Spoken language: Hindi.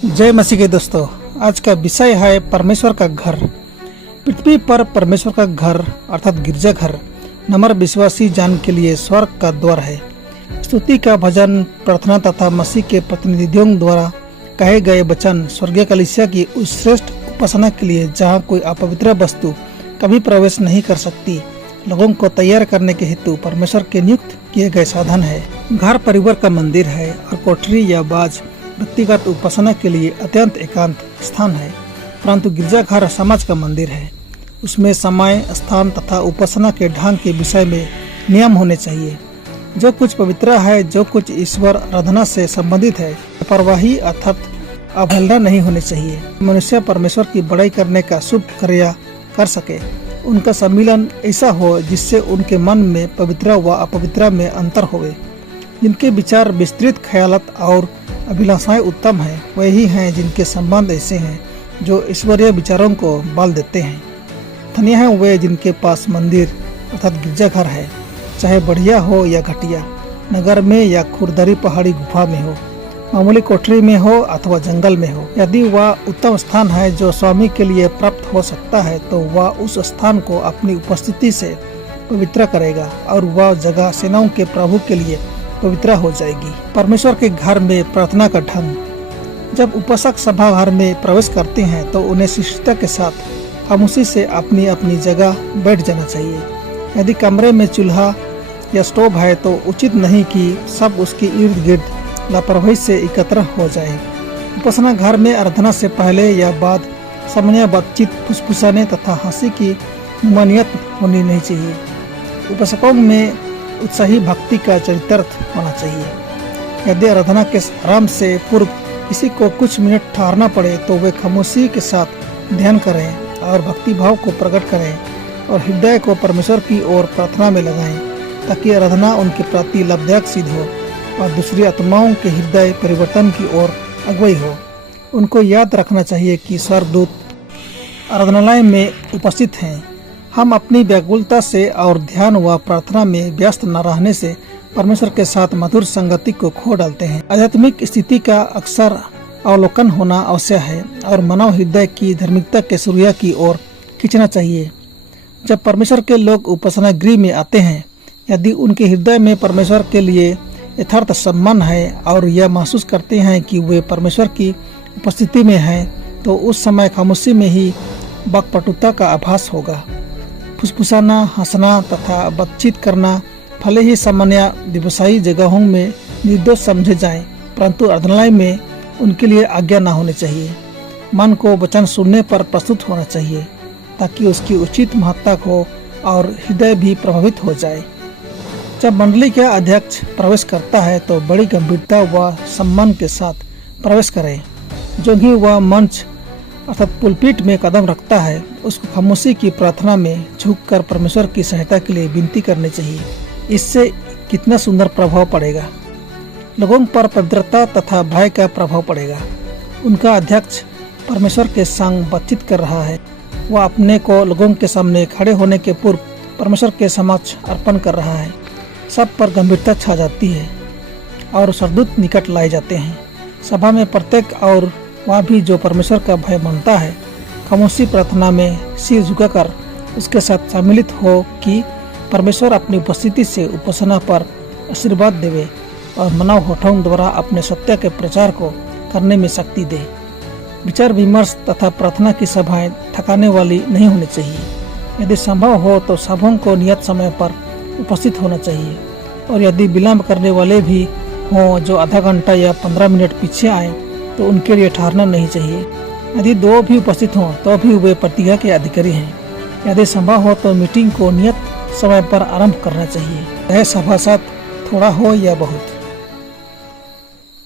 जय मसीह के दोस्तों, आज का विषय है परमेश्वर का घर। पृथ्वी पर परमेश्वर का घर अर्थात गिरजाघर नम्र विश्वासी जान के लिए स्वर्ग का द्वार है। स्तुति का भजन, प्रार्थना तथा मसीह के प्रतिनिधियों द्वारा कहे गए वचन स्वर्गीय कलीसिया की उस श्रेष्ठ उपासना के लिए जहाँ कोई अपवित्र वस्तु कभी प्रवेश नहीं कर सकती, लोगों को तैयार करने के हेतु परमेश्वर के नियुक्त किए गए साधन है। घर परिवार का मंदिर है और कोठरी या बाज व्यक्तिगत उपासना के लिए अत्यंत एकांत स्थान है, परंतु गिरजाघर समाज का मंदिर है। उसमें समय, स्थान तथा उपासना के ढंग के विषय में नियम होने चाहिए। जो कुछ पवित्र है, जो कुछ ईश्वर आराधना से संबंधित है, लापरवाही अर्थात अवहेलना नहीं होनी चाहिए। मनुष्य परमेश्वर की बड़ाई करने का शुभ कार्य कर सके। उनका सम्मिलन ऐसा हो जिससे उनके मन में पवित्र व अपवित्र में अंतर होवे। जिनके विचार विस्तृत, ख्यालत और अभिलाषाएं उत्तम हैं, वही हैं जिनके संबंध ऐसे हैं जो ईश्वरीय विचारों को बाल देते हैं। धन्य हैं वे जिनके पास मंदिर अर्थात गिरजाघर है, चाहे बढ़िया हो या घटिया, नगर में या खुरदरी पहाड़ी गुफा में हो, मामूली कोठरी में हो अथवा जंगल में हो। यदि वह उत्तम स्थान है जो स्वामी के लिए प्राप्त हो सकता है, तो वह उस स्थान को अपनी उपस्थिति से पवित्र करेगा और वह जगह सेनाओं के प्रभु के लिए पवित्र हो जाएगी। परमेश्वर के घर में प्रार्थना का ढंग। जब उपासक सभा घर में प्रवेश करते हैं तो उन्हें शिष्टता के साथ खामोशी से अपनी अपनी जगह बैठ जाना चाहिए। यदि कमरे में चूल्हा या स्टोव है तो उचित नहीं कि सब उसके इर्द गिर्द लापरवाही से एकत्र हो जाए। उपासना घर में आराधना से पहले या बाद सामान्य बातचीत, फुसफुसाने तथा हंसी की ममानियत होनी नहीं चाहिए। उपासकों में उत्साही भक्ति का चरितार्थ होना चाहिए। यदि आराधना के आरंभ से पूर्व किसी को कुछ मिनट ठहरना पड़े तो वे खामोशी के साथ ध्यान करें और भक्ति भाव को प्रकट करें और हृदय को परमेश्वर की ओर प्रार्थना में लगाएं, ताकि आराधना उनके प्रति लाभदायक सिद्ध हो और दूसरी आत्माओं के हृदय परिवर्तन की ओर अगुवाई हो। उनको याद रखना चाहिए कि स्वर्गदूत आराधनालय में उपस्थित हैं। हम अपनी व्याकुलता से और ध्यान व प्रार्थना में व्यस्त न रहने से परमेश्वर के साथ मधुर संगति को खो डालते हैं। आध्यात्मिक स्थिति का अक्सर अवलोकन होना आवश्यक है और मानव हृदय की धार्मिकता के सूर्य की ओर खींचना चाहिए। जब परमेश्वर के लोग उपासना गृह में आते हैं, यदि उनके हृदय में परमेश्वर के लिए यथार्थ सम्मान है और यह महसूस करते हैं कि वे परमेश्वर की उपस्थिति में हैं, तो उस समय खामोशी में ही वाक्पटुता का आभास होगा। फुसफुसाना, हंसना तथा बातचीत करना भले ही सामान्य व्यवसायी जगहों में निर्दोष समझे जाएं, परंतु आराधनालय में उनके लिए आज्ञा न होनी चाहिए। मन को वचन सुनने पर प्रस्तुत होना चाहिए ताकि उसकी उचित महत्ता हो और हृदय भी प्रभावित हो जाए। जब मंडली का अध्यक्ष प्रवेश करता है तो बड़ी गंभीरता व सम्मान के साथ प्रवेश करें। जो ही वह मंच अर्थात पुलपिट में कदम रखता है, उसको खामोशी की प्रार्थना में झुककर परमेश्वर की सहायता के लिए विनती करनी चाहिए। इससे कितना सुंदर प्रभाव पड़ेगा। लोगों पर पवित्रता तथा भय का प्रभाव पड़ेगा। उनका अध्यक्ष परमेश्वर के संग बातचीत कर रहा है। वह अपने को लोगों के सामने खड़े होने के पूर्व परमेश्वर के समक्ष अर्पण कर रहा है। सब पर गंभीरता छा जाती है और स्वर्गदूत निकट लाए जाते हैं। सभा में प्रत्येक और वह भी जो परमेश्वर का भय मानता है, खामोशी प्रार्थना में सिर झुकाकर उसके साथ सम्मिलित हो कि परमेश्वर अपनी उपस्थिति से उपासना पर आशीर्वाद देवे और मानव होठों द्वारा अपने सत्य के प्रचार को करने में शक्ति दे। विचार विमर्श तथा प्रार्थना की सभाएं थकाने वाली नहीं होनी चाहिए। यदि संभव हो तो सबों को नियत समय पर उपस्थित होना चाहिए, और यदि विलंब करने वाले भी हों जो आधा घंटा या 15 मिनट पीछे आए तो उनके लिए ठहरना नहीं चाहिए। यदि दो भी उपस्थित हों तो भी वे प्रतिज्ञा के अधिकारी हैं। यदि संभव हो तो मीटिंग को नियत समय पर आरंभ करना चाहिए, चाहे सभासद थोड़ा हो या बहुत।